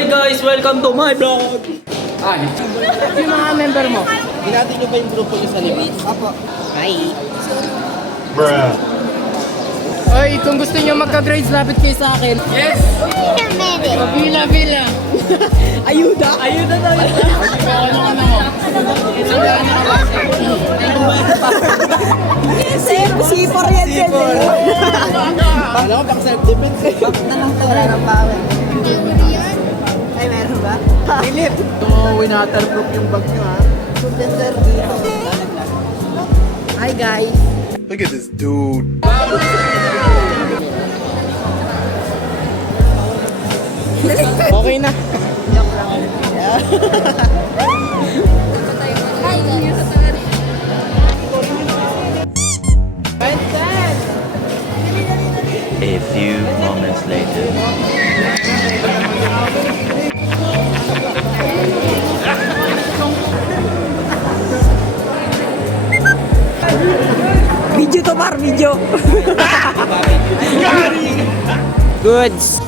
Hi guys, welcome to my vlog. Ay. Yung mga member mo. Binati nyo ba yung grupo nyo sa libid? Apo. Hi. Bruh. Oy, kung gusto nyo magka-grades, lapit kayo sa akin. Yes! Vila. Ayuda! Ayuda tayo! Ano mo? Sipor yan dyan. Ano ko, pang self-defense eh. Back na lang to, wala ng power. Ay, meron ba? Philip! So, winaterproof yung bag nyo ha. Contender dito. Hi guys. Look at this dude. Okay na. A few moments later. Video to par, video. Goods.